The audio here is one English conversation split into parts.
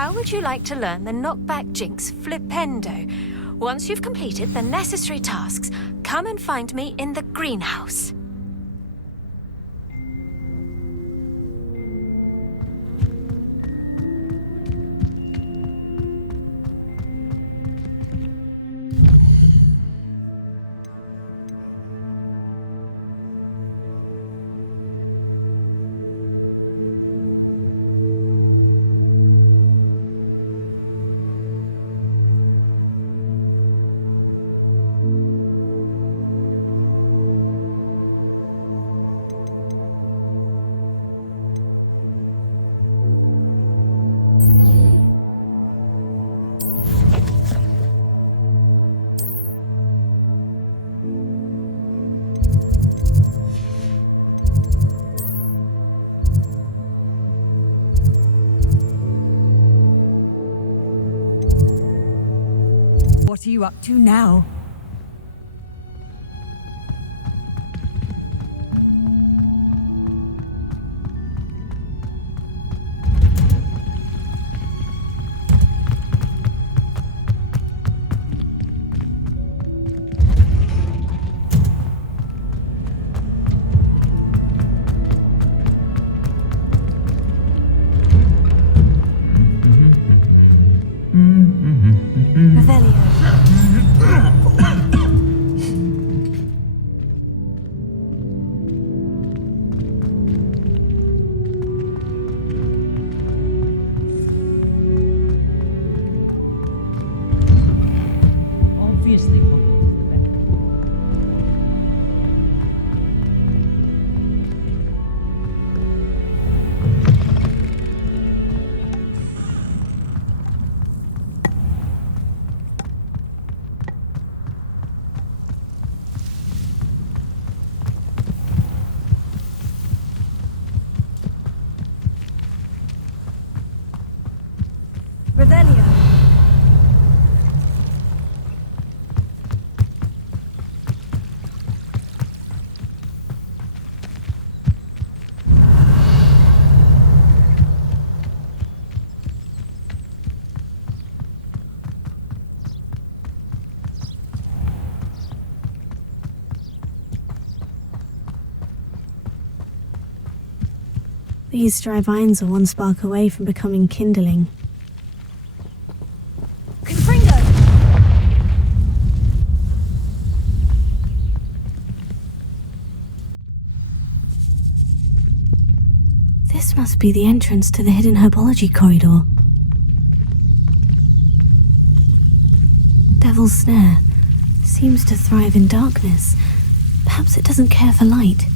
how would you like to learn the knockback jinx flipendo? Once you've completed the necessary tasks, come and find me in the greenhouse. What are you up to now? Obviously, Hogwarts is the best. Revelio. These dry vines are one spark away from becoming kindling. Confringo! This must be the entrance to the hidden herbology corridor. Devil's Snare seems to thrive in darkness. Perhaps it doesn't care for light.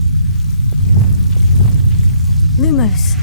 Lumos.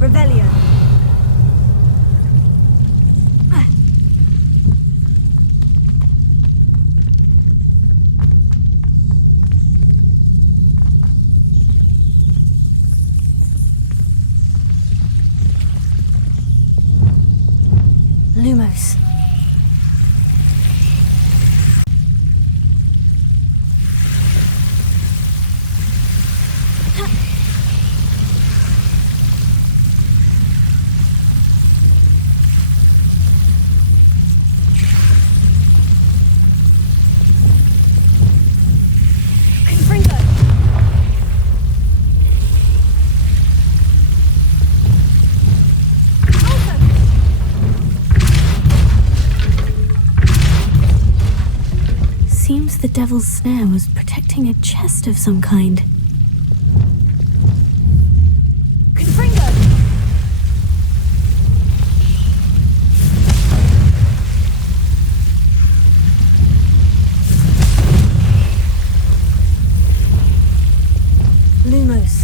Revelio. Lumos. seems the devil's snare was protecting a chest of some kind. Confringo! Lumos.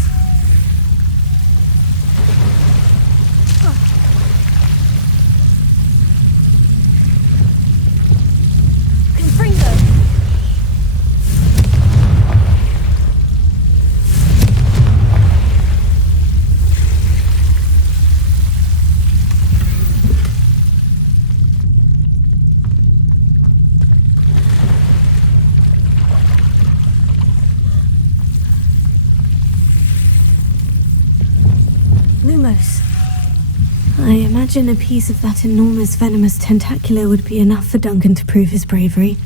Lumos. I imagine a piece of that enormous venomous tentacular would be enough for Duncan to prove his bravery.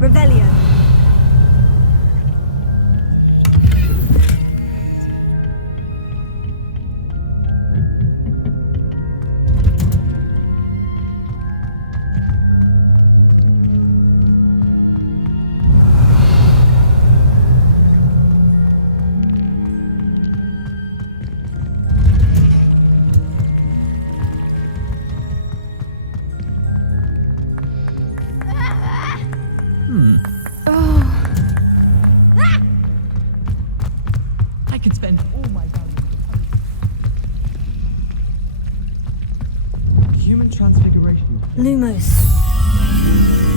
Revelio. I could spend all my value. Human transfiguration. Lumos.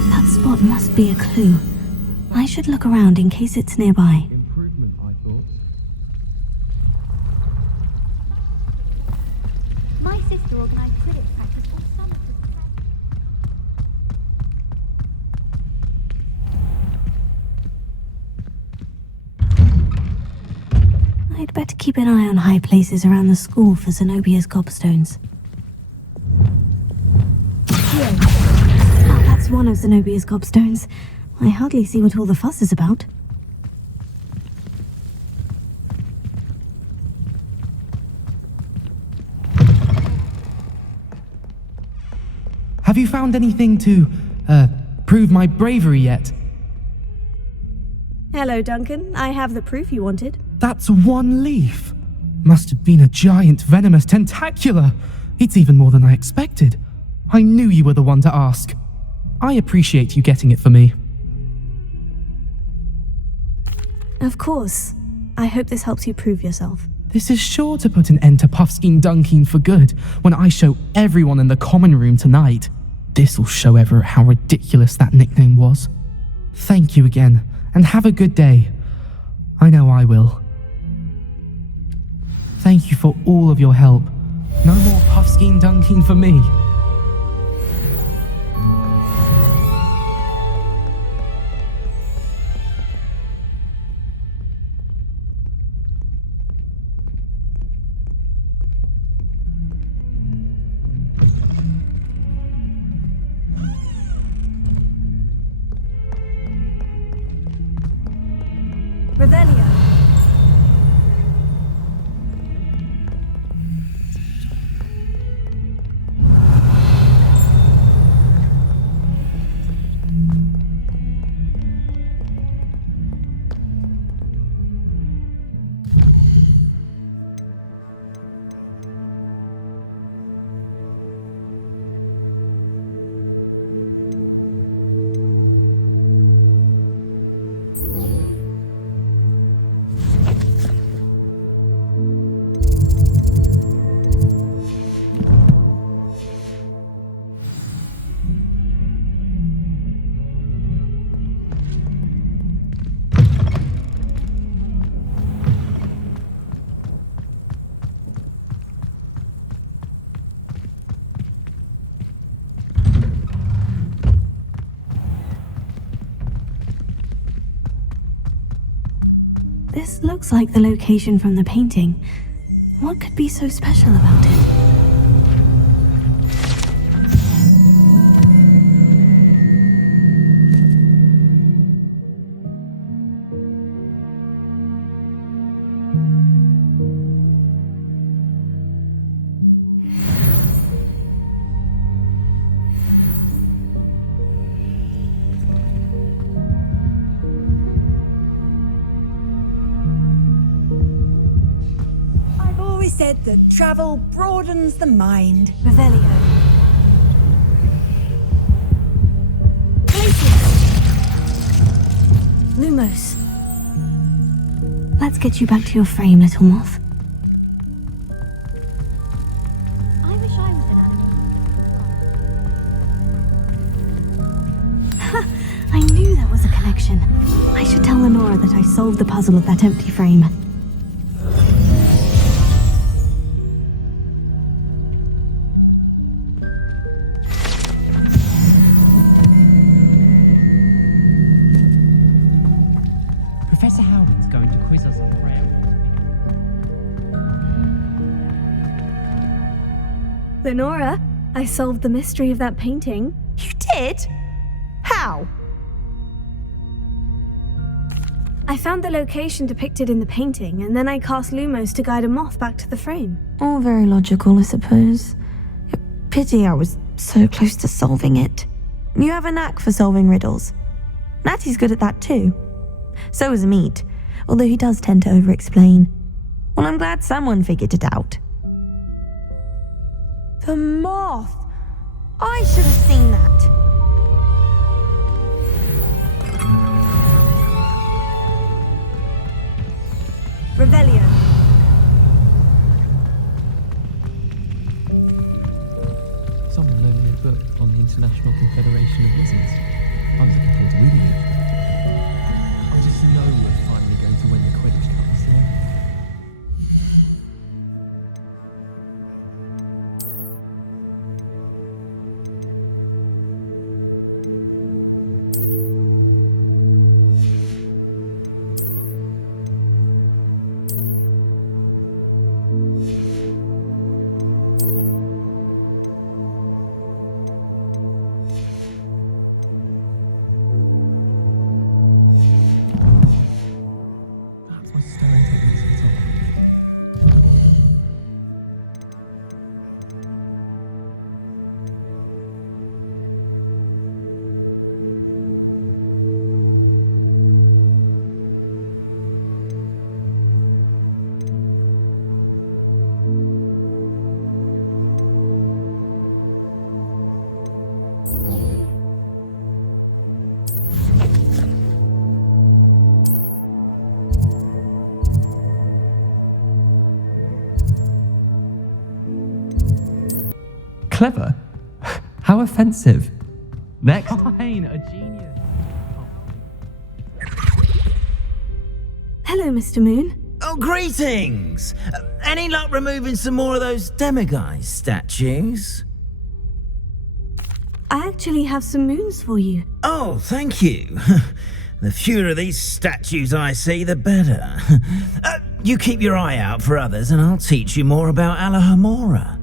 That spot must be a clue. I should look around in case it's nearby. Improvement, I thought. My sister organised Quidditch practice all summer for I'd better keep an eye on high places around the school for Zenobia's gobstones. Oh, that's one of Zenobia's gobstones. I hardly see what all the fuss is about. Have you found anything to, prove my bravery yet? Hello, Duncan. I have the proof you wanted. That's one leaf. Must have been a giant venomous tentacular. It's even more than I expected. I knew you were the one to ask. I appreciate you getting it for me. Of course. I hope this helps you prove yourself. This is sure to put an end to Puffskein Dunkeen for good when I show everyone in the common room tonight. This'll show Everett how ridiculous that nickname was. Thank you again, and have a good day. I know I will. Thank you for all of your help. No more Puffskein Dunkeen for me. Revelio. This looks like the location from the painting. What could be so special about it? Said that travel broadens the mind. Revelio. Lumos. Let's get you back to your frame, little moth. I wish I was an animal. I knew there was a connection. I should tell Lenora that I solved the puzzle of that empty frame. Professor Howard's going to quiz us on prayer. Lenora, I solved the mystery of that painting. You did? How? I found the location depicted in the painting, and then I cast Lumos to guide a moth back to the frame. All very logical, I suppose. Pity I was so close to solving it. You have a knack for solving riddles. Natty's good at that too. So is Meat, although he does tend to over-explain. Well, I'm glad someone figured it out. The moth! I should have seen that. Revelio. Someone loaned me a book on the International Confederation of Wizards. I was looking forward to reading it. I just know we're finally going to win the Quidditch Cup this year. Perhaps my staring techniques are top. Clever? How offensive. Next. Fine, a genius. Hello, Mr. Moon. Oh, greetings! Any luck removing some more of those demiguise statues? I actually have some moons for you. Oh, thank you. The fewer of these statues I see, the better. You keep your eye out for others and I'll teach you more about Alahamora.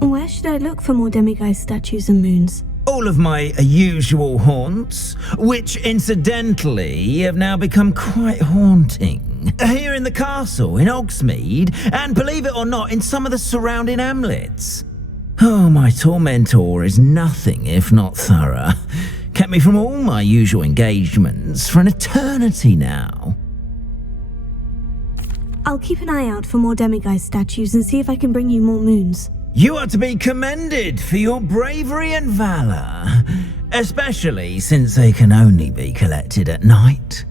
Where should I look for more demiguise statues and moons? Oh, all of my usual haunts, which incidentally have now become quite haunting. Here in the castle, in Hogsmeade, and believe it or not, in some of the surrounding hamlets. Oh, my tormentor is nothing if not thorough. Kept me from all my usual engagements for an eternity now. I'll keep an eye out for more demiguise statues and see if I can bring you more moons. You are to be commended for your bravery and valor, especially since they can only be collected at night.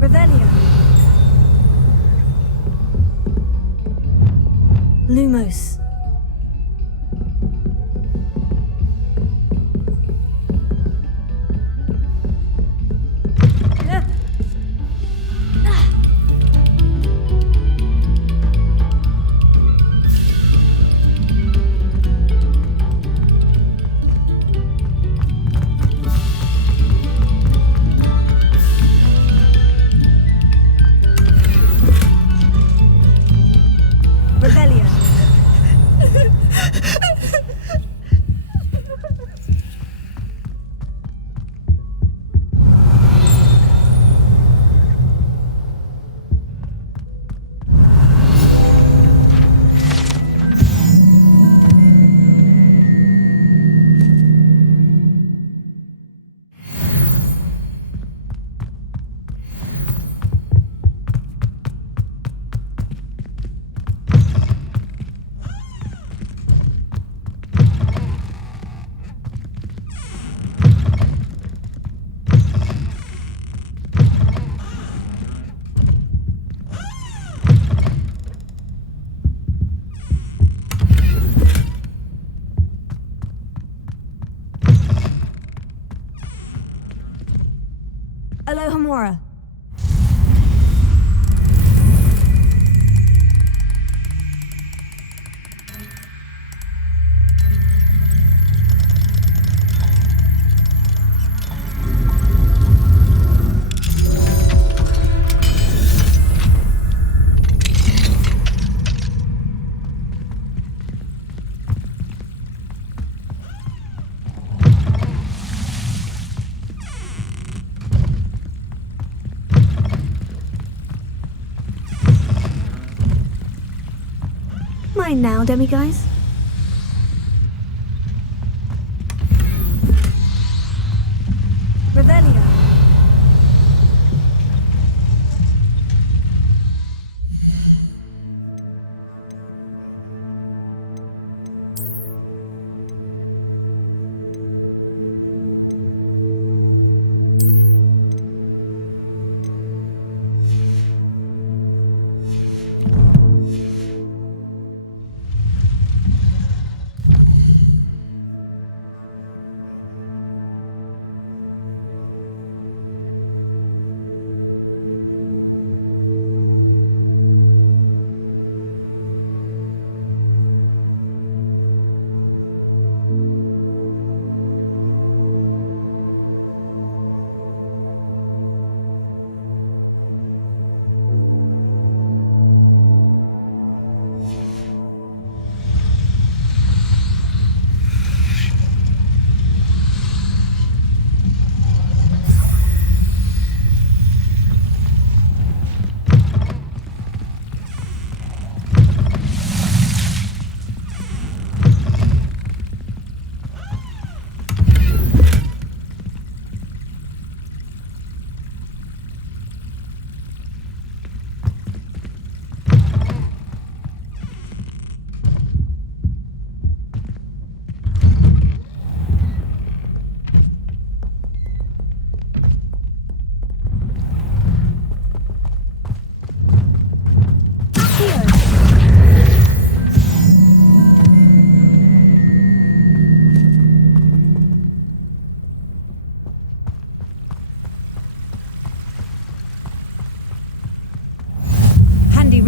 Revelio. Lumos. Alohomora. Mine now, demiguise. Revelio.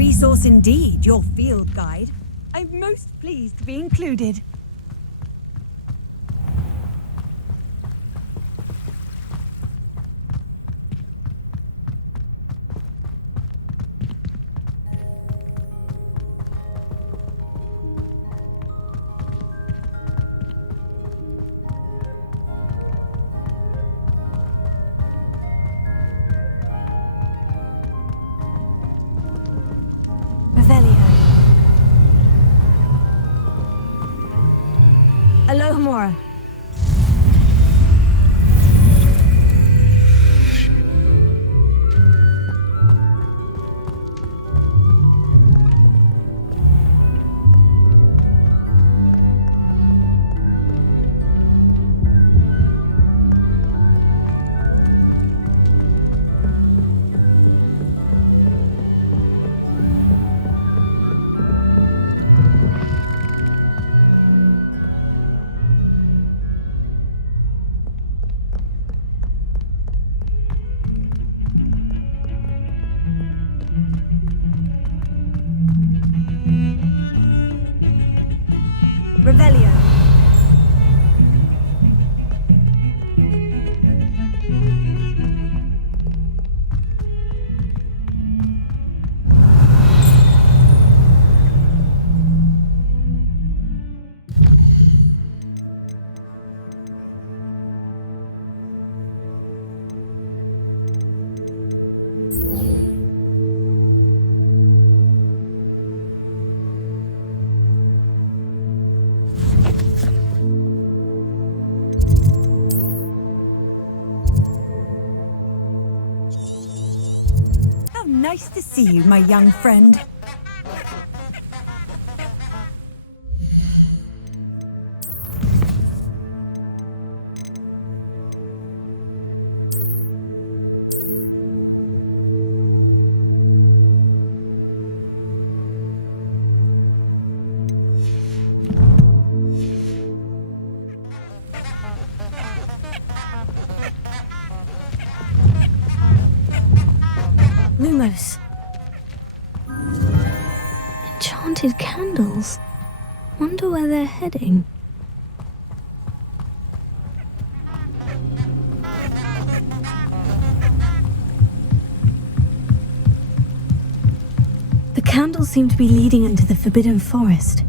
resource indeed, your field guide. I'm most pleased to be included. Alohomora. Revelio. Nice to see you, my young friend. Lumos. Enchanted candles. Wonder where they're heading. The candles seem to be leading into the Forbidden Forest.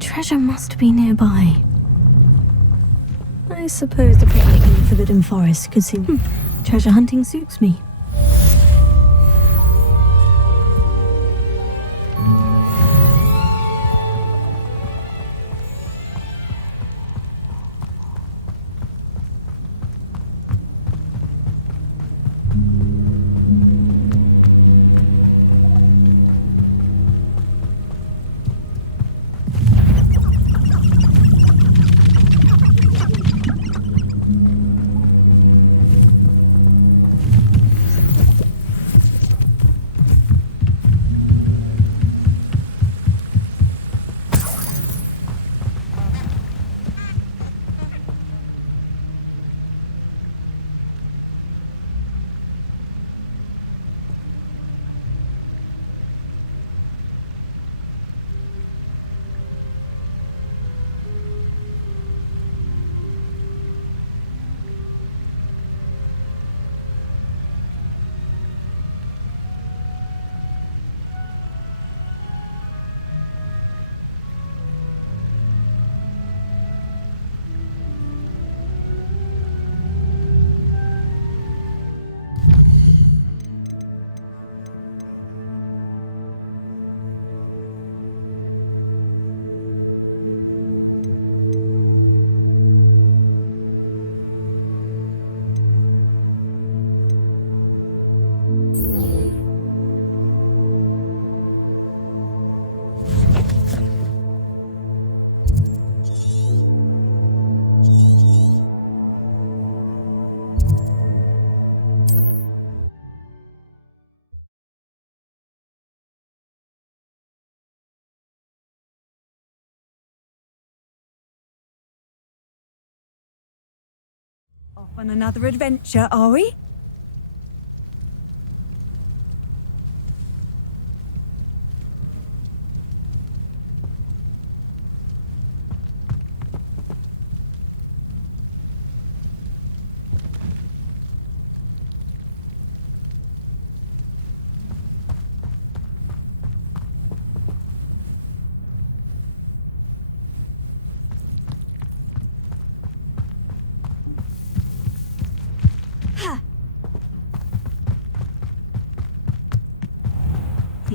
Treasure must be nearby. I suppose the picnic in the Forbidden Forest could seem... treasure hunting suits me. On another adventure, are we?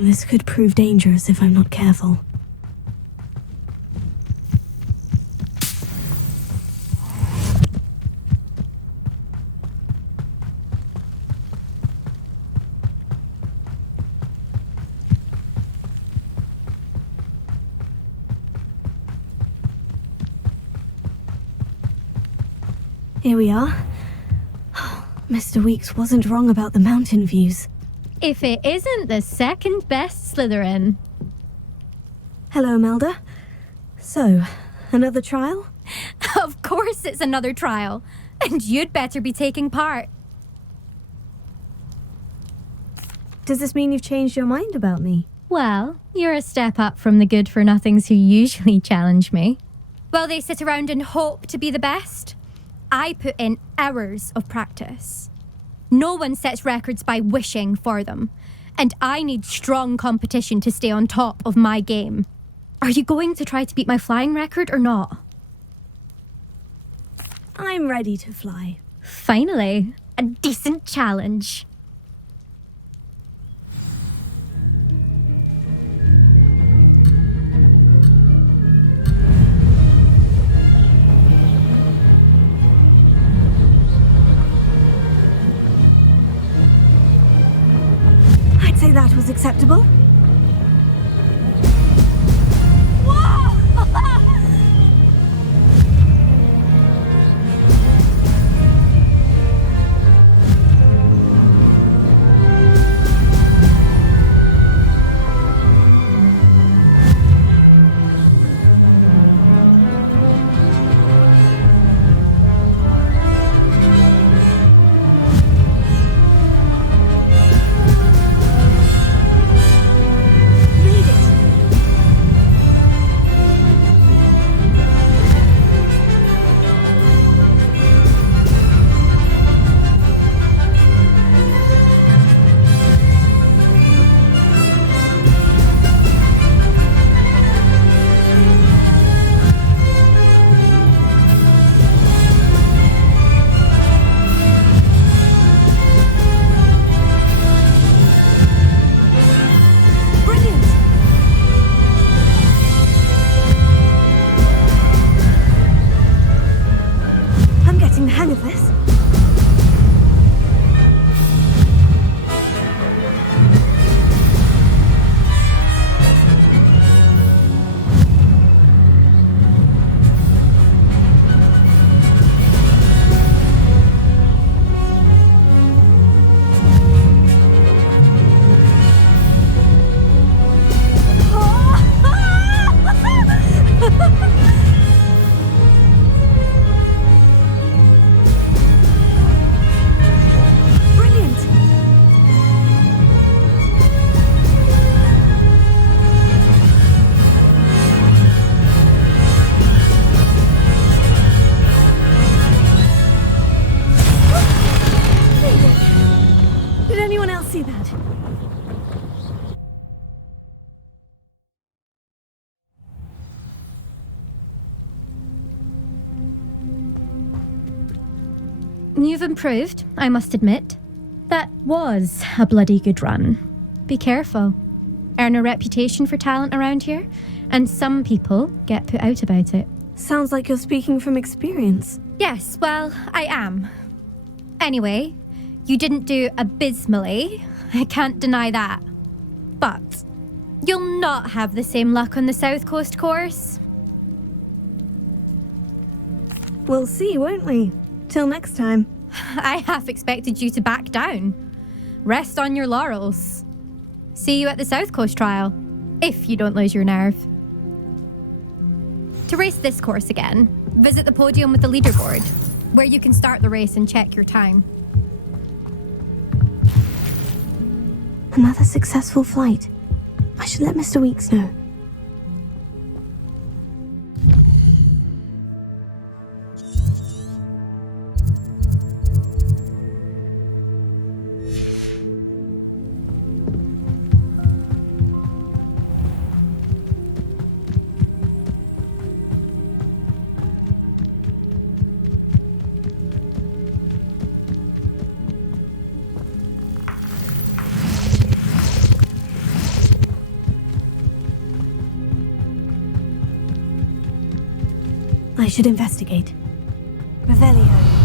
This could prove dangerous if I'm not careful. Here we are. Mr. Weeks wasn't wrong about the mountain views. If it isn't the second best Slytherin. Hello, Melda. So, another trial? Of course it's another trial. And you'd better be taking part. Does this mean you've changed your mind about me? Well, you're a step up from the good-for-nothings who usually challenge me. While they sit around and hope to be the best, I put in hours of practice. No one sets records by wishing for them, and I need strong competition to stay on top of my game. Are you going to try to beat my flying record or not? I'm ready to fly. Finally, a decent challenge. I'd say that was acceptable. You've improved, I must admit. That was a bloody good run. Be careful. Earn a reputation for talent around here, and some people get put out about it. Sounds like you're speaking from experience. Yes, well, I am. Anyway, you didn't do abysmally. I can't deny that. But you'll not have the same luck on the South Coast course. We'll see, won't we? Till next time. I half expected you to back down. Rest on your laurels. See you at the South Coast trial, if you don't lose your nerve. To race this course again, visit the podium with the leaderboard. where you can start the race and check your time. Another successful flight. I should let Mr. Weeks know. I should investigate. Revelio.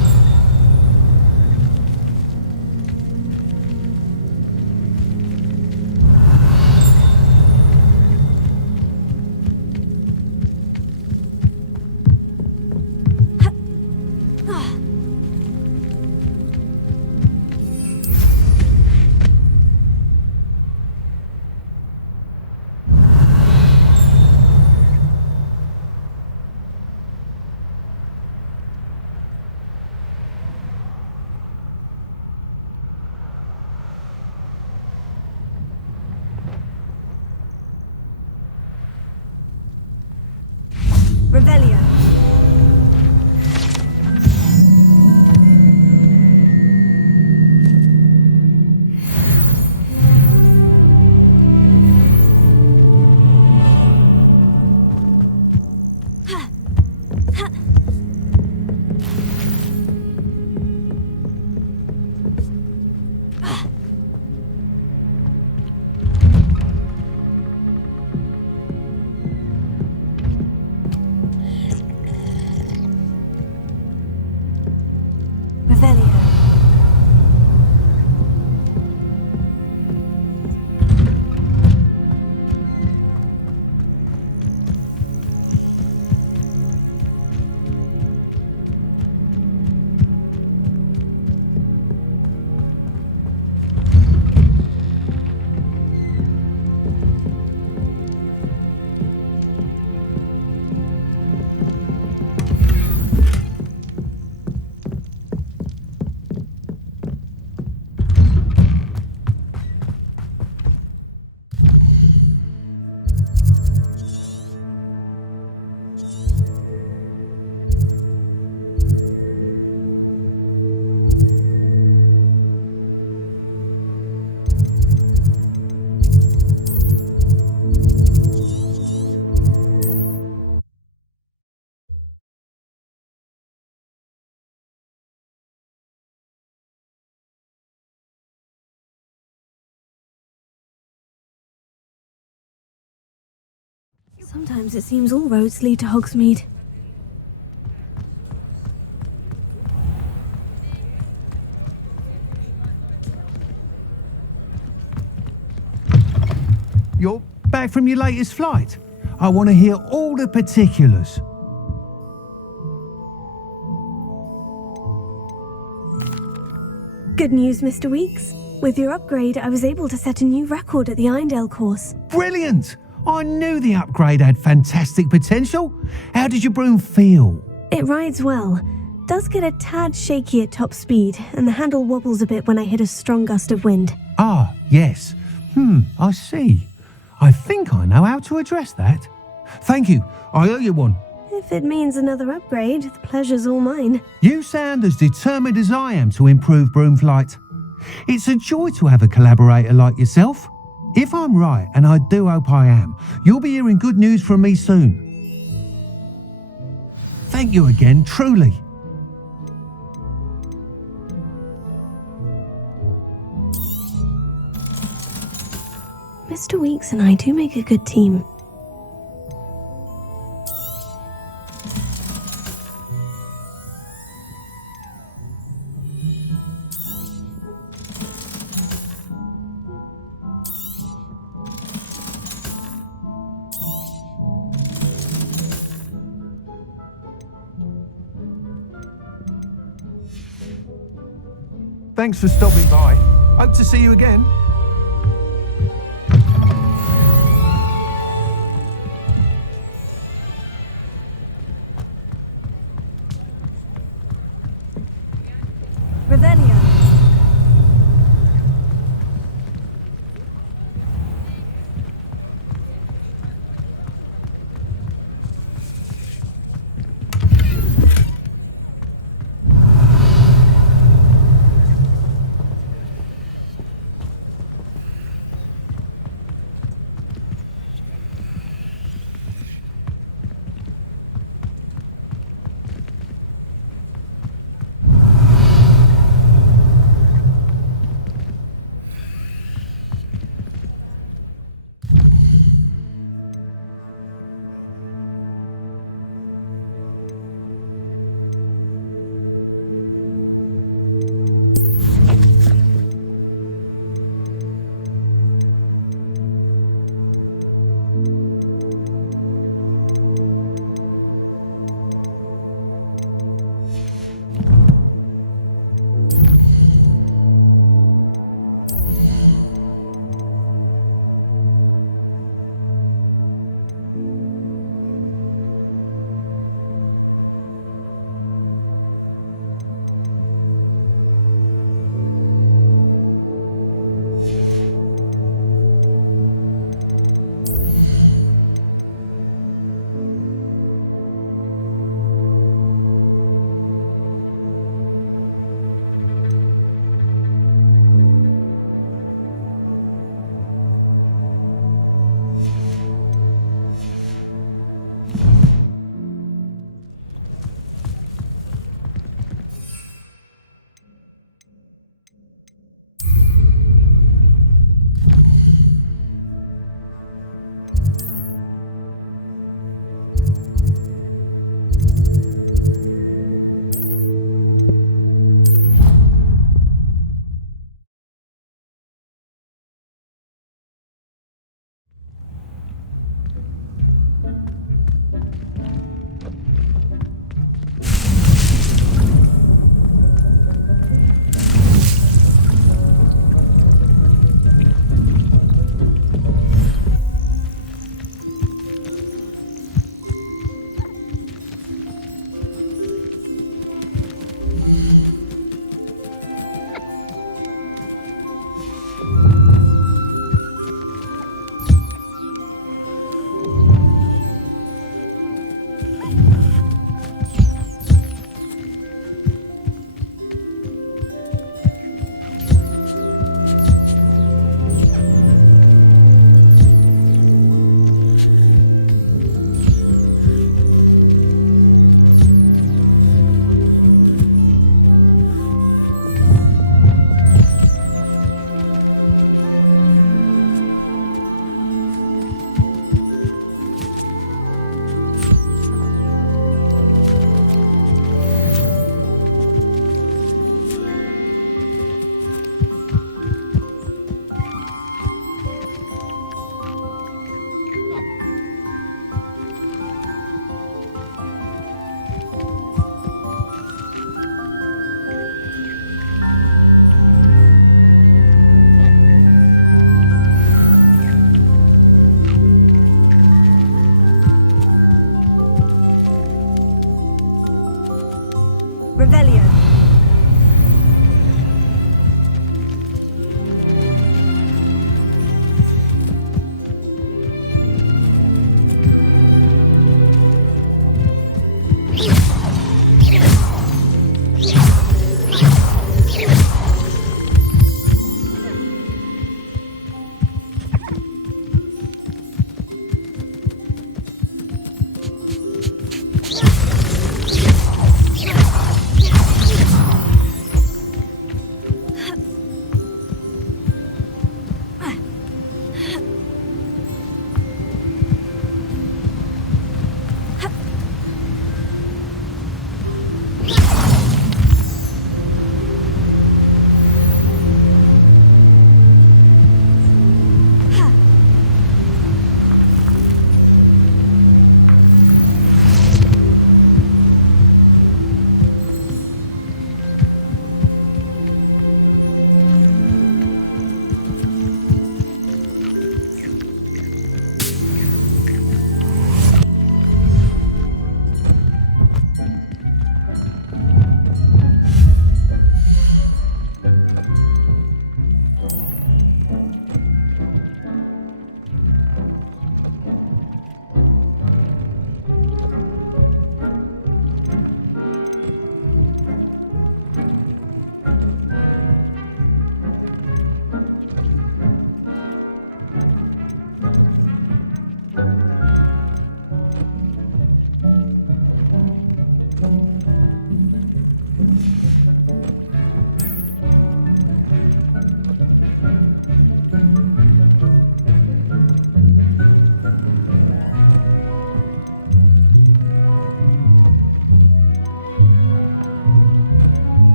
Revelio. Sometimes it seems all roads lead to Hogsmeade. You're back from your latest flight? I want to hear all the particulars. Good news, Mr. Weeks. With your upgrade, I was able to set a new record at the Irondale course. Brilliant! I knew the upgrade had fantastic potential. How did your broom feel? It rides well. Does get a tad shaky at top speed, and the handle wobbles a bit when I hit a strong gust of wind. Ah, yes. I see. I think I know how to address that. Thank you. I owe you one. If it means another upgrade, the pleasure's all mine. You sound as determined as I am to improve broom flight. It's a joy to have a collaborator like yourself. If I'm right, and I do hope I am, you'll be hearing good news from me soon. Thank you again, truly. Mr. Weeks and I do make a good team. Thanks for stopping by. Hope to see you again.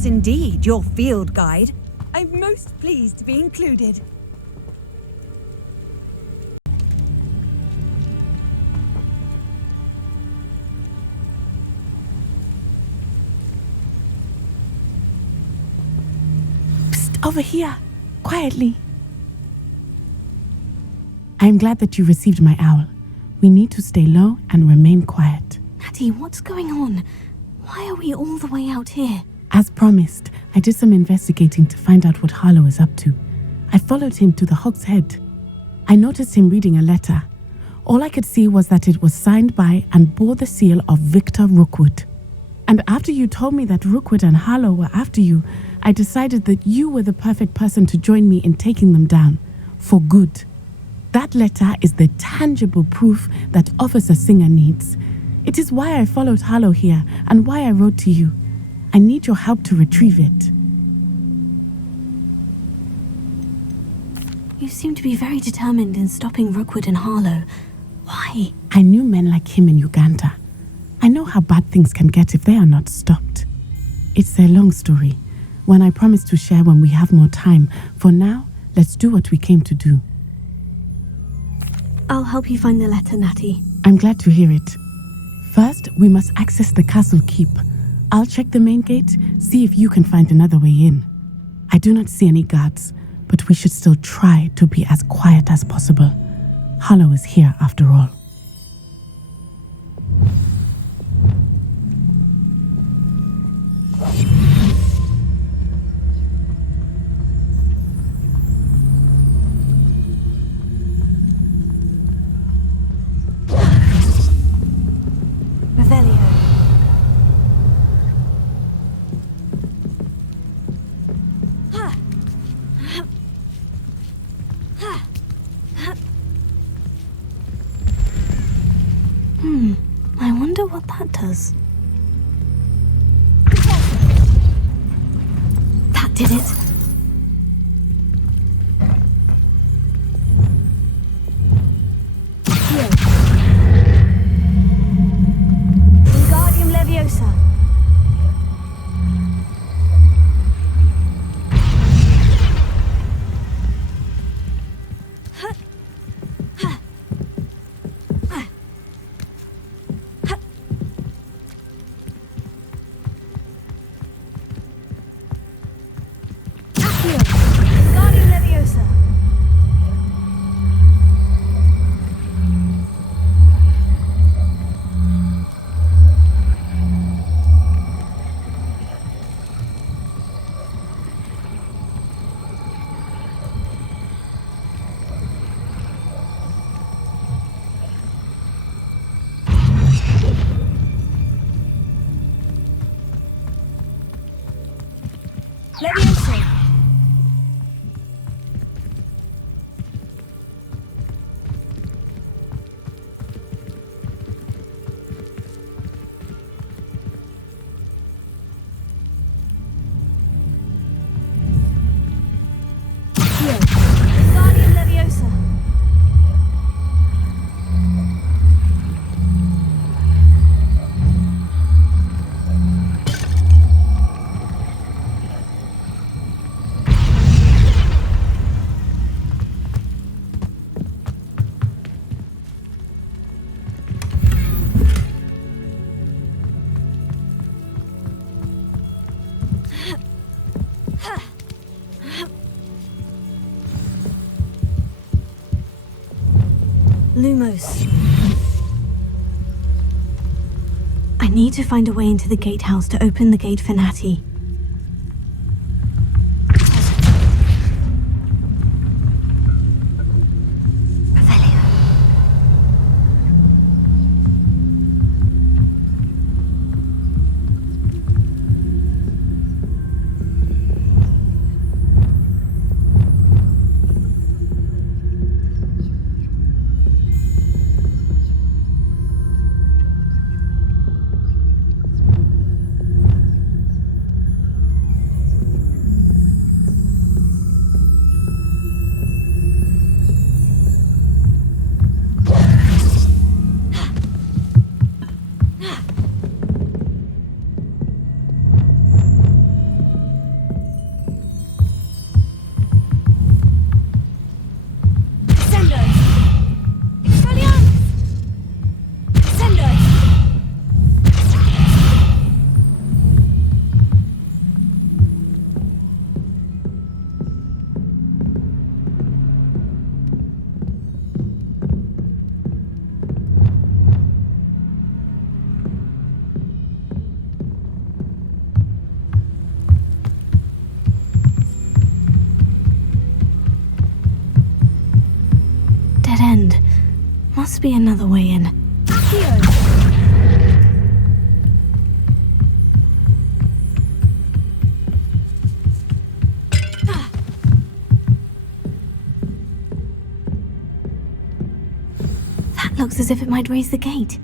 was indeed your field guide. I'm most pleased to be included. Psst, over here, quietly. I'm glad that you received my owl. We need to stay low and remain quiet. Natty, what's going on? Why are we all the way out here? As promised, I did some investigating to find out what Harlow is up to. I followed him to the Hog's Head. I noticed him reading a letter. All I could see was that it was signed by and bore the seal of Victor Rookwood. And after you told me that Rookwood and Harlow were after you, I decided that you were the perfect person to join me in taking them down. For good. That letter is the tangible proof that Officer Singer needs. It is why I followed Harlow here and why I wrote to you. I need your help to retrieve it. You seem to be very determined in stopping Rookwood and Harlow. Why? I knew men like him in Uganda. I know how bad things can get if they are not stopped. It's a long story, one I promise to share when we have more time. For now, let's do what we came to do. I'll help you find the letter, Natty. I'm glad to hear it. First, we must access the castle keep. I'll check the main gate, see if you can find another way in. I do not see any guards, but we should still try to be as quiet as possible. Harlow is here after all. I wonder what that does. That did it. Wingardium Leviosa. Wingardium Leviosa. Leviosa. Wingardium Leviosa. Lumos. I need to find a way into the gatehouse to open the gate for Natty. dead end. Must be another way in. That looks as if it might raise the gate.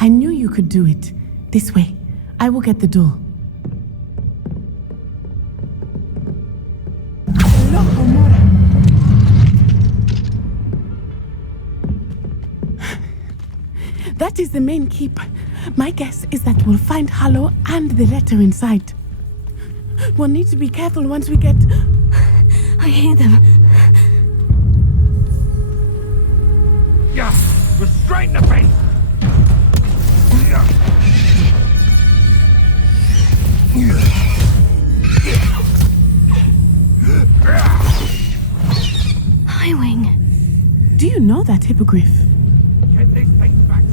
I knew you could do it. This way. I will get the door. That is the main keep. My guess is that we'll find Harlow and the letter inside. We'll need to be careful once we get... I hear them. Yeah, restrain the beast! Highwing. Do you know that hippogriff? Get this thing back to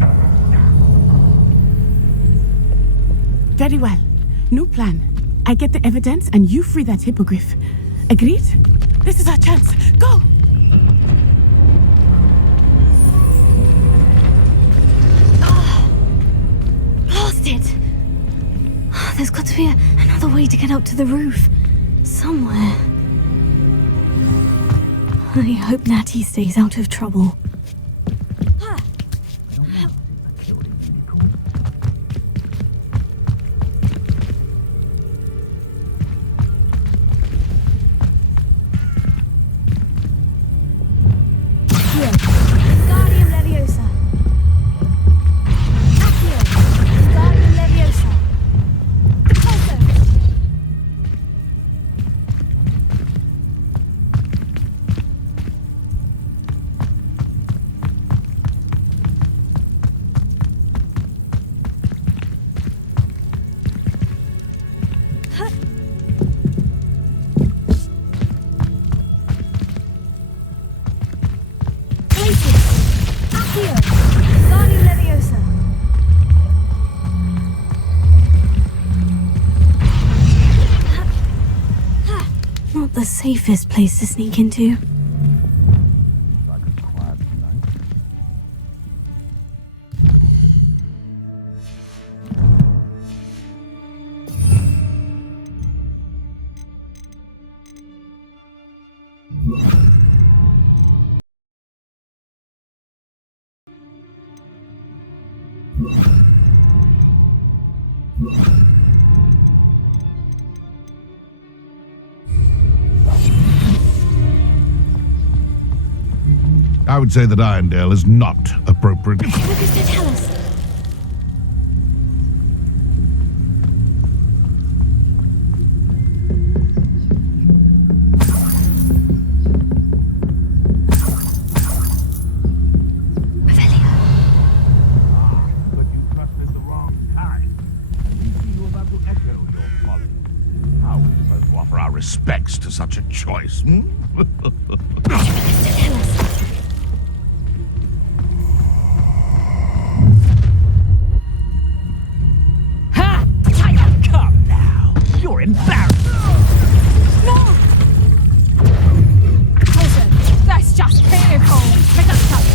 now. Very well. New plan. I get the evidence and you free that hippogriff. Agreed? This is our chance. Go! Lost it! There's got to be another way to get up to the roof. Somewhere. I hope Natty stays out of trouble. Not the safest place to sneak into. I would say that Irondale is not appropriate. What does that tell us? But you trusted the wrong kind. You see you're about to echo your folly. How are we supposed to offer our respects to such a choice, hmm? Come now, you're embarrassed. No! Listen, that's just painful. Pick up something.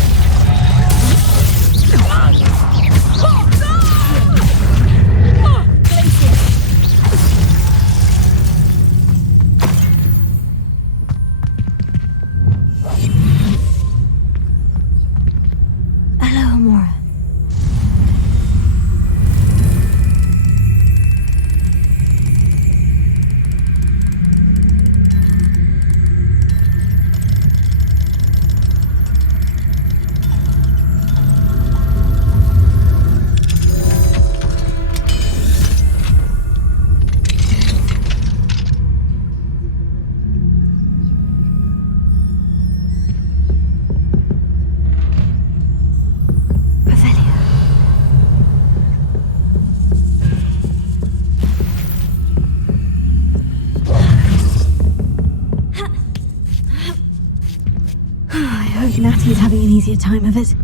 he's having an easier time of it.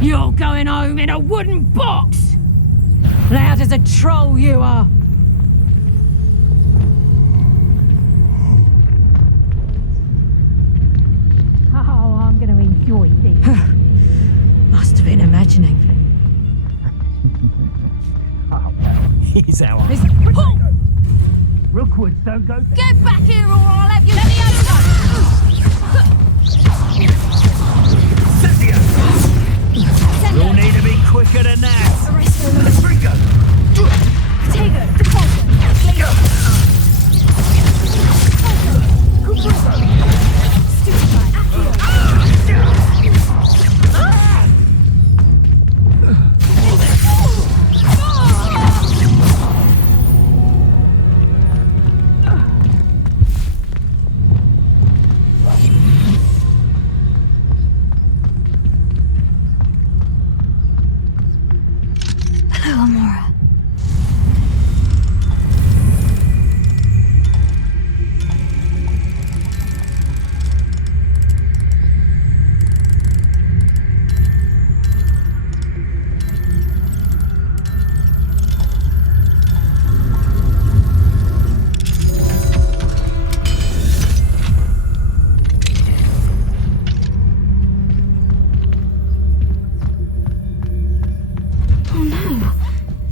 You're going home in a wooden box! Loud as a troll you are! Oh, I'm going to enjoy this. Must have been imagining. He's our Rookwoods don't go. Get back here or I'll have you let me over! Cynthia! You'll need to be quicker than that. Ringo!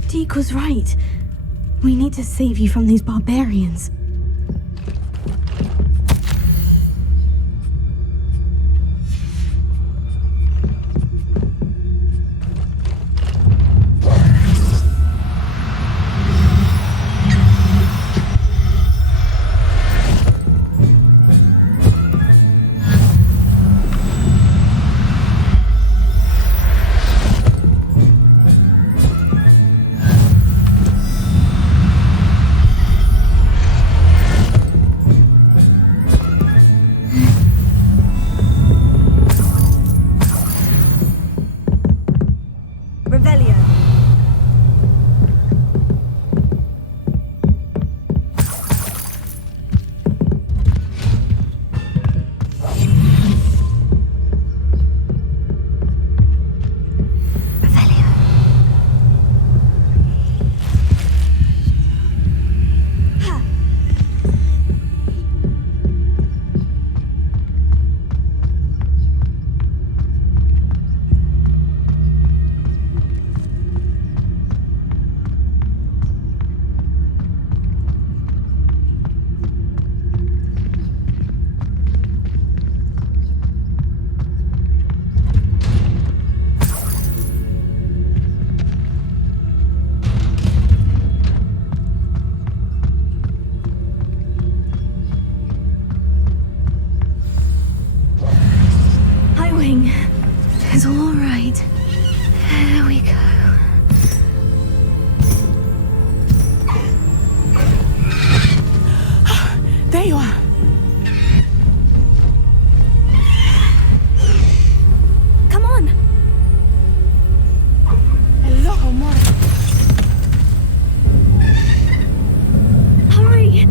Deke was right. We need to save you from these barbarians. It's all right. There we go. There you are. Come on. Hello, amore. Hurry.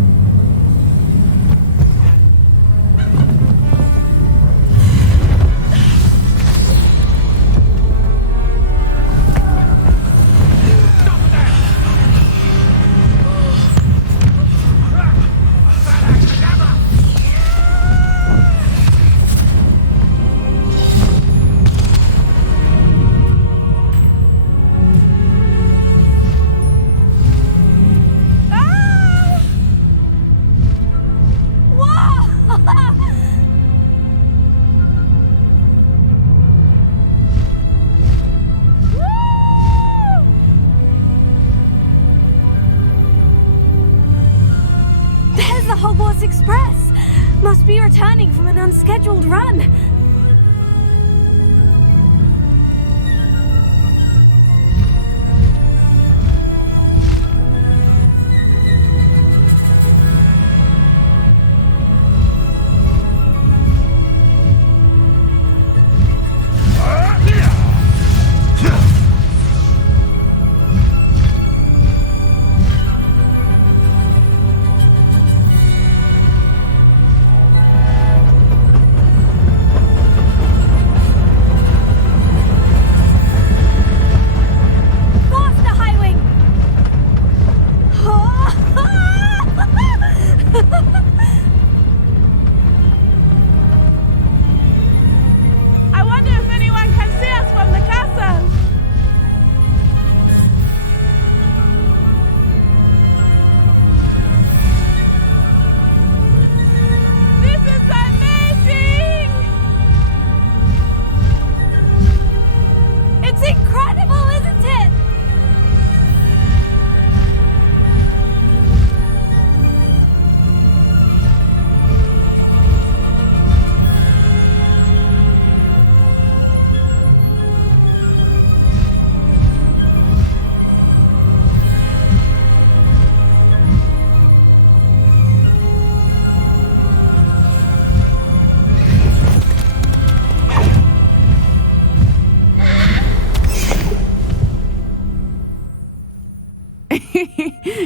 Hogwarts Express! Must be returning from an unscheduled run.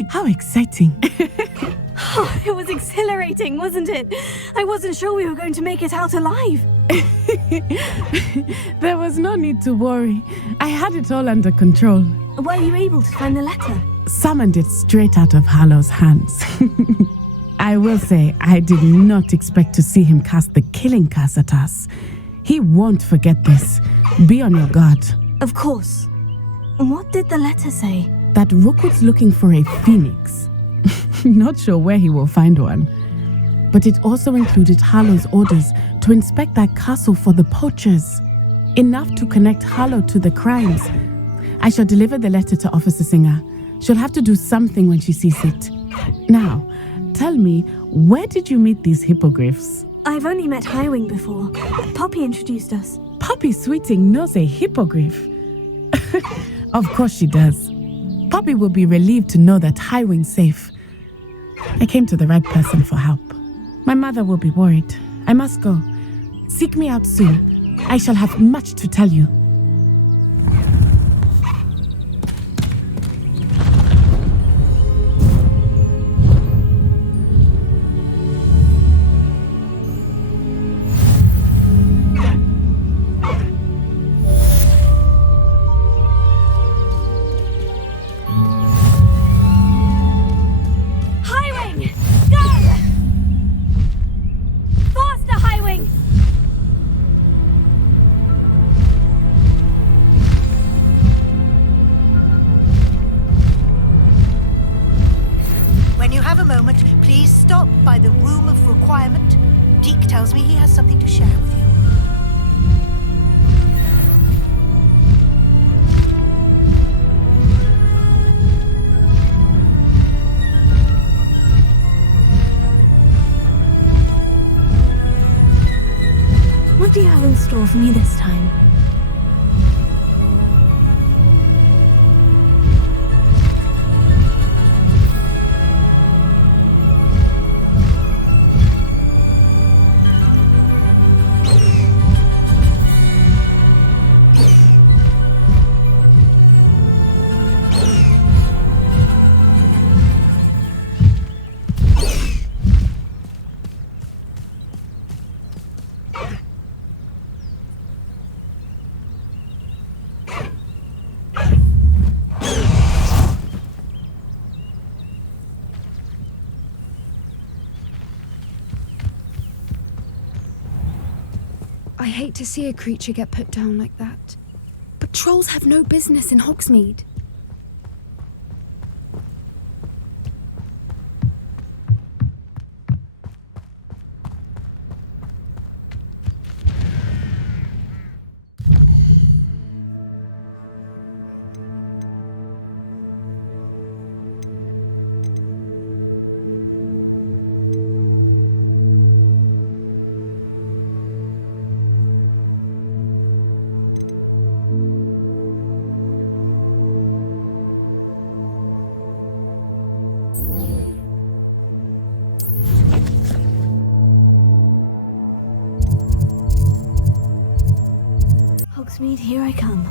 How exciting. Oh, it was exhilarating, wasn't it? I wasn't sure we were going to make it out alive. There was no need to worry. I had it all under control. Were you able to find the letter? Summoned it straight out of Harlow's hands. I will say, I did not expect to see him cast the killing curse at us. He won't forget this. Be on your guard. Of course. What did the letter say? That Rookwood's looking for a phoenix. Not sure where he will find one. But it also included Harlow's orders to inspect that castle for the poachers. Enough to connect Harlow to the crimes. I shall deliver the letter to Officer Singer. She'll have to do something when she sees it. Now, tell me, where did you meet these hippogriffs? I've only met Highwing before. Poppy introduced us. Poppy Sweeting knows a hippogriff. Of course she does. Poppy will be relieved to know that Highwing's safe. I came to the right person for help. My mother will be worried. I must go. Seek me out soon. I shall have much to tell you. By the room of requirement. Deke tells me he has something to share with you. What do you have in store for me this time? I hate to see a creature get put down like that. But trolls have no business in Hogsmeade. Hogsmeade, here I come.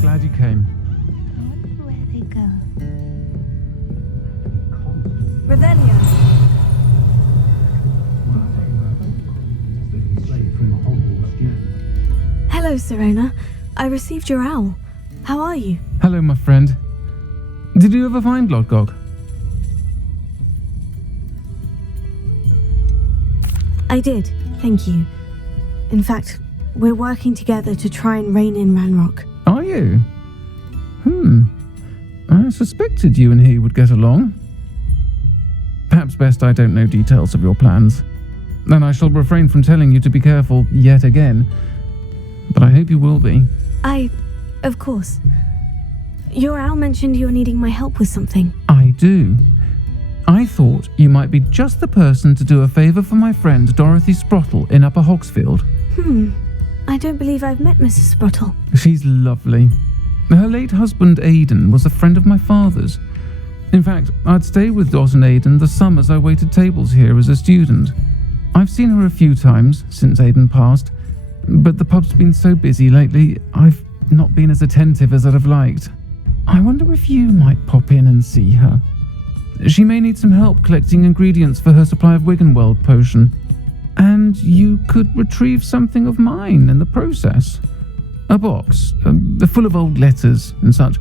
Glad you came. Where they go? Revelio. Hello, Serona. I received your owl. How are you? Hello, my friend. Did you ever find Lodgog? I did, thank you. In fact, we're working together to try and rein in Ranrock. Are you? I suspected you and he would get along. Perhaps best I don't know details of your plans. Then I shall refrain from telling you to be careful yet again. But I hope you will be. Of course. Your owl mentioned you were needing my help with something. I do. I thought you might be just the person to do a favour for my friend Dorothy Sprottle in Upper Hogsfield. I don't believe I've met Mrs. Sprottle. She's lovely. Her late husband Aidan was a friend of my father's. In fact, I'd stay with Dot and Aidan the summers I waited tables here as a student. I've seen her a few times since Aidan passed, but the pub's been so busy lately, I've not been as attentive as I'd have liked. I wonder if you might pop in and see her. She may need some help collecting ingredients for her supply of Wiggenweld potion, and you could retrieve something of mine in the process. A box, full of old letters and such.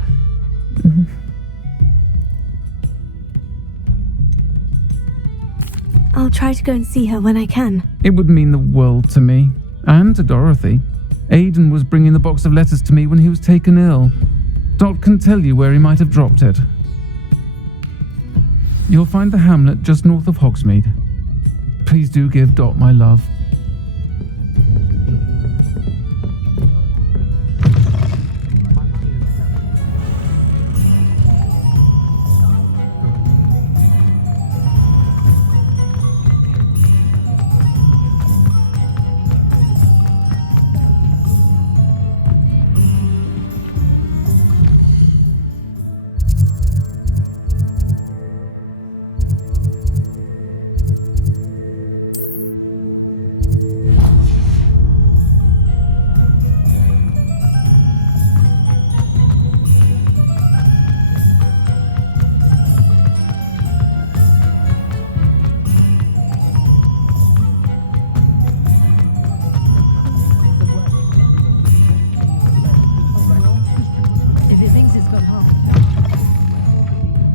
I'll try to go and see her when I can. It would mean the world to me, and to Dorothy. Aidan was bringing the box of letters to me when he was taken ill. Dot can tell you where he might have dropped it. You'll find the hamlet just north of Hogsmeade. Please do give Dot my love.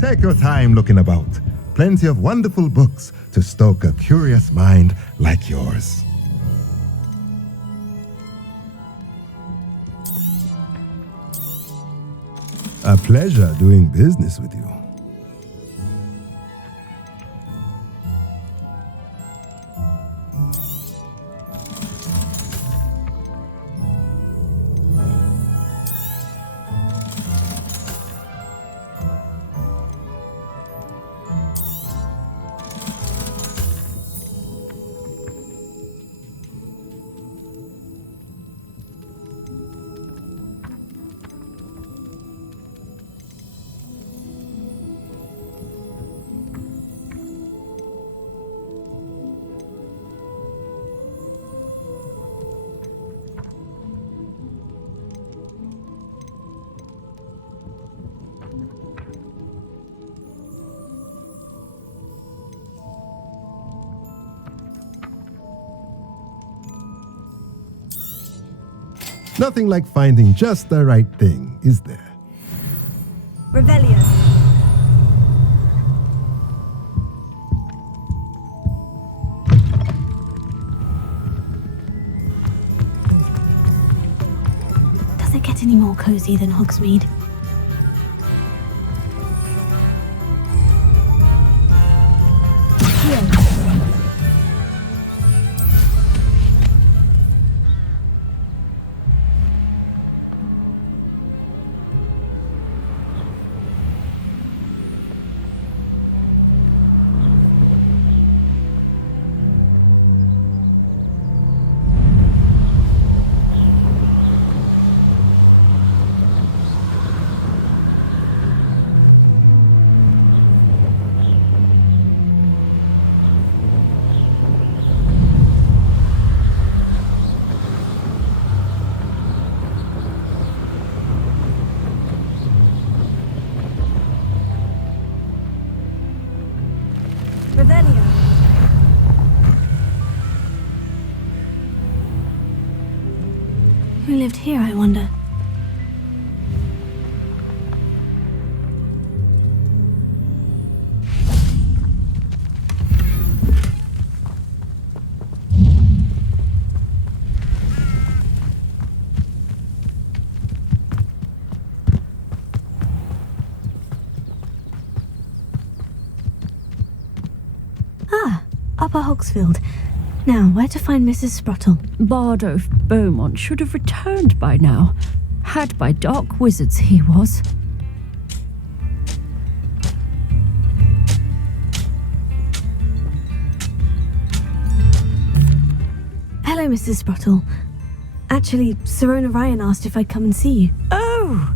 Take your time looking about. Plenty of wonderful books to stoke a curious mind like yours. A pleasure doing business with you. Nothing like finding just the right thing, is there? Revelio. Does it get any more cozy than Hogsmeade? Revelio. Who lived here, I wonder? Ah, Upper Hogsfield. Now, where to find Mrs. Sprottle? Bardolph Beaumont should have returned by now. Had by dark wizards he was. Hello, Mrs. Sprottle. Actually, Sirona Ryan asked if I'd come and see you. Oh,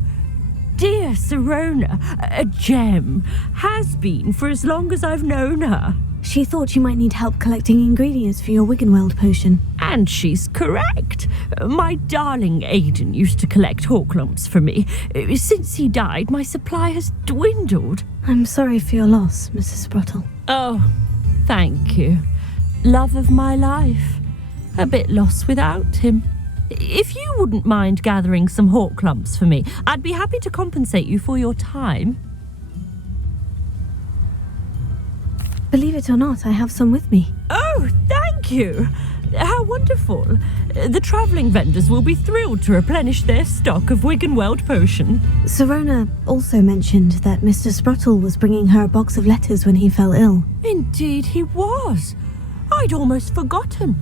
dear Sirona, a gem, has been for as long as I've known her. She thought you might need help collecting ingredients for your Wiggenweld potion. And she's correct. My darling Aiden used to collect hawk lumps for me. Since he died, my supply has dwindled. I'm sorry for your loss, Mrs. Sprottle. Oh, thank you. Love of my life. A bit lost without him. If you wouldn't mind gathering some hawk lumps for me, I'd be happy to compensate you for your time. Believe it or not, I have some with me. Oh, thank you. How wonderful. The travelling vendors will be thrilled to replenish their stock of Wiggenweld potion. Sirona also mentioned that Mr. Sprottle was bringing her a box of letters when he fell ill. Indeed he was. I'd almost forgotten.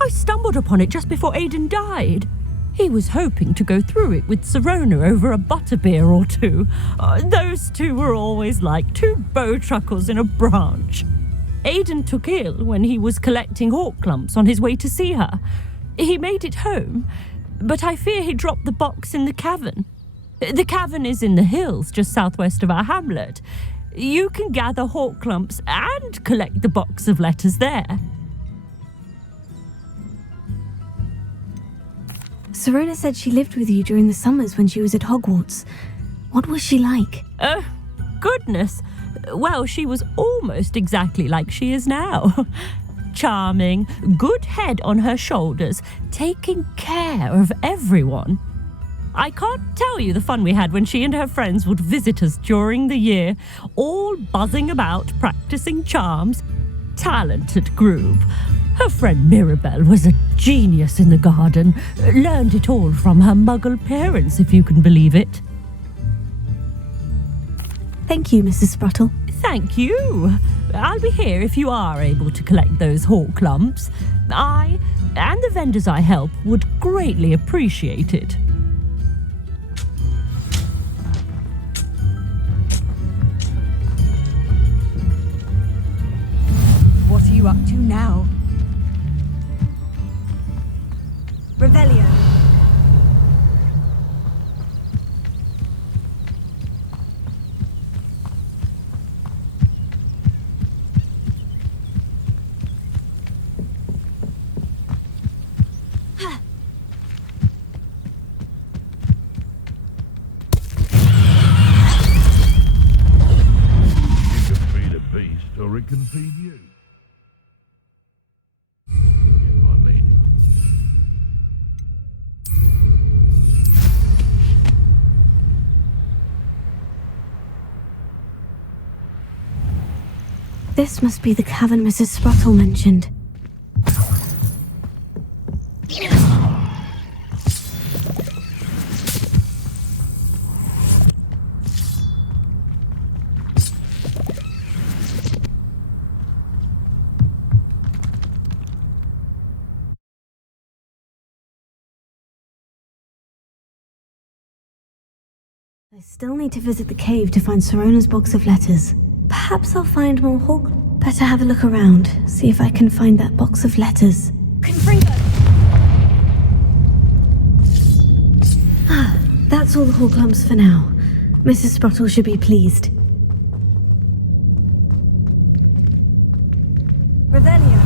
I stumbled upon it just before Aiden died. He was hoping to go through it with Sirona over a butterbeer or two. Those two were always like two bowtruckles in a branch. Aiden took ill when he was collecting hawk lumps on his way to see her. He made it home, but I fear he dropped the box in the cavern. The cavern is in the hills just southwest of our hamlet. You can gather hawk lumps and collect the box of letters there. Sirona said she lived with you during the summers when she was at Hogwarts. What was she like? Goodness. Well, she was almost exactly like she is now. Charming, good head on her shoulders, taking care of everyone. I can't tell you the fun we had when she and her friends would visit us during the year, all buzzing about, practicing charms. Talented group. Her friend Mirabelle was a genius in the garden. Learned it all from her muggle parents, if you can believe it. Thank you, Mrs. Sprottle. Thank you. I'll be here if you are able to collect those hawk lumps. I, and the vendors I help, would greatly appreciate it. What are you up to now? Revelio. You can feed a beast, or it can feed you. Get my meaning. This must be the cavern Mrs. Sprottle mentioned. I still need to visit the cave to find Sirona's box of letters. Perhaps I'll find more hawk. Better have a look around, see if I can find that box of letters. Confringo! That's all the hawk lumps for now. Mrs. Sprottle should be pleased. Revelio.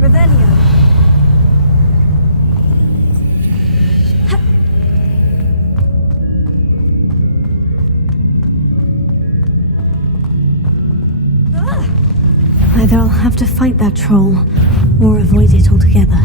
Revelio. Either I'll have to fight that troll, or avoid it altogether.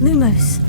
Lumos.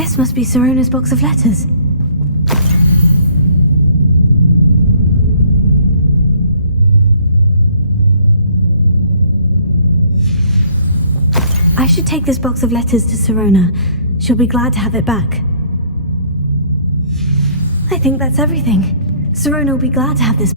This must be Sirona's box of letters. I should take this box of letters to Sirona. She'll be glad to have it back. I think that's everything. Sirona will be glad to have this.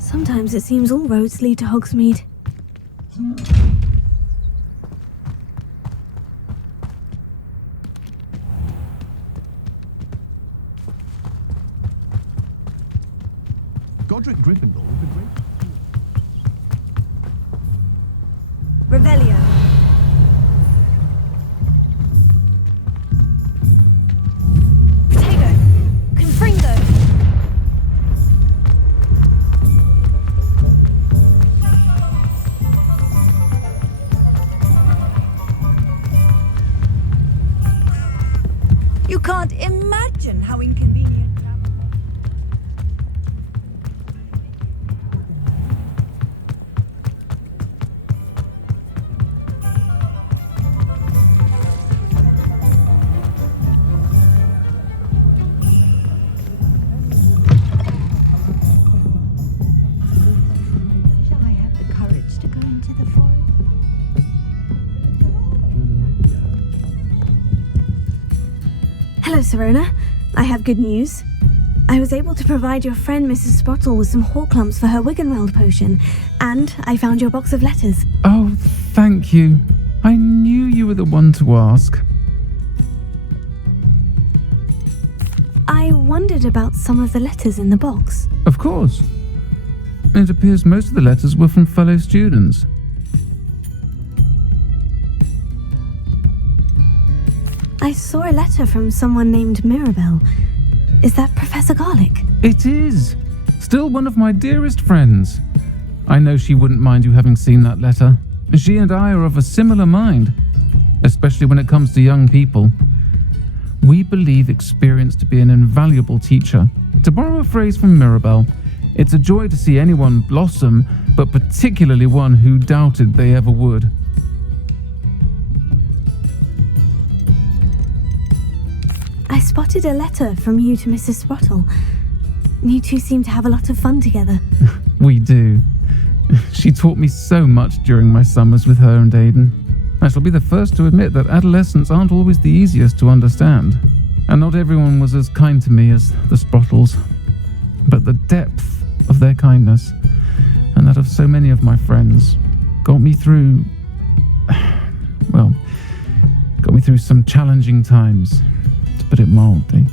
Sometimes it seems all roads lead to Hogsmeade. Godric Gryffindor is a great... Revelio. Protego. Confringo. You can't imagine how inconvenient. Shall I have the courage to go into the forest? Hello, Sirona. I have good news. I was able to provide your friend Mrs. Sprottle with some Horklumps for her Wiggenweld potion, and I found your box of letters. Oh, thank you. I knew you were the one to ask. I wondered about some of the letters in the box. Of course. It appears most of the letters were from fellow students. I saw a letter from someone named Mirabelle. Is that Professor Garlick? It is. Still one of my dearest friends. I know she wouldn't mind you having seen that letter. She and I are of a similar mind, especially when it comes to young people. We believe experience to be an invaluable teacher. To borrow a phrase from Mirabelle, it's a joy to see anyone blossom, but particularly one who doubted they ever would. I spotted a letter from you to Mrs. Sprottle. You two seem to have a lot of fun together. We do. She taught me so much during my summers with her and Aidan. I shall be the first to admit that adolescents aren't always the easiest to understand, and not everyone was as kind to me as the Sprottles. But the depth of their kindness, and that of so many of my friends, got me through some challenging times, to put it mildly.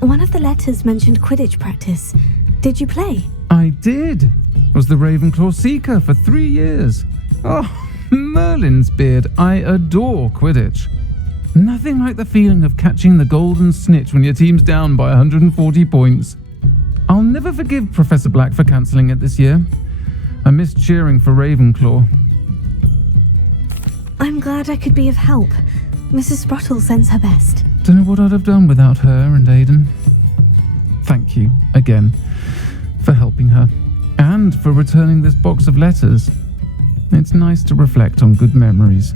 One of the letters mentioned Quidditch practice. Did you play? I did. Was the Ravenclaw Seeker for 3 years. Oh, Merlin's beard. I adore Quidditch. Nothing like the feeling of catching the golden snitch when your team's down by 140 points. I'll never forgive Professor Black for cancelling it this year. I missed cheering for Ravenclaw. I'm glad I could be of help. Mrs. Sprottle sends her best. Don't know what I'd have done without her and Aidan. Thank you, again, for helping her, and for returning this box of letters. It's nice to reflect on good memories.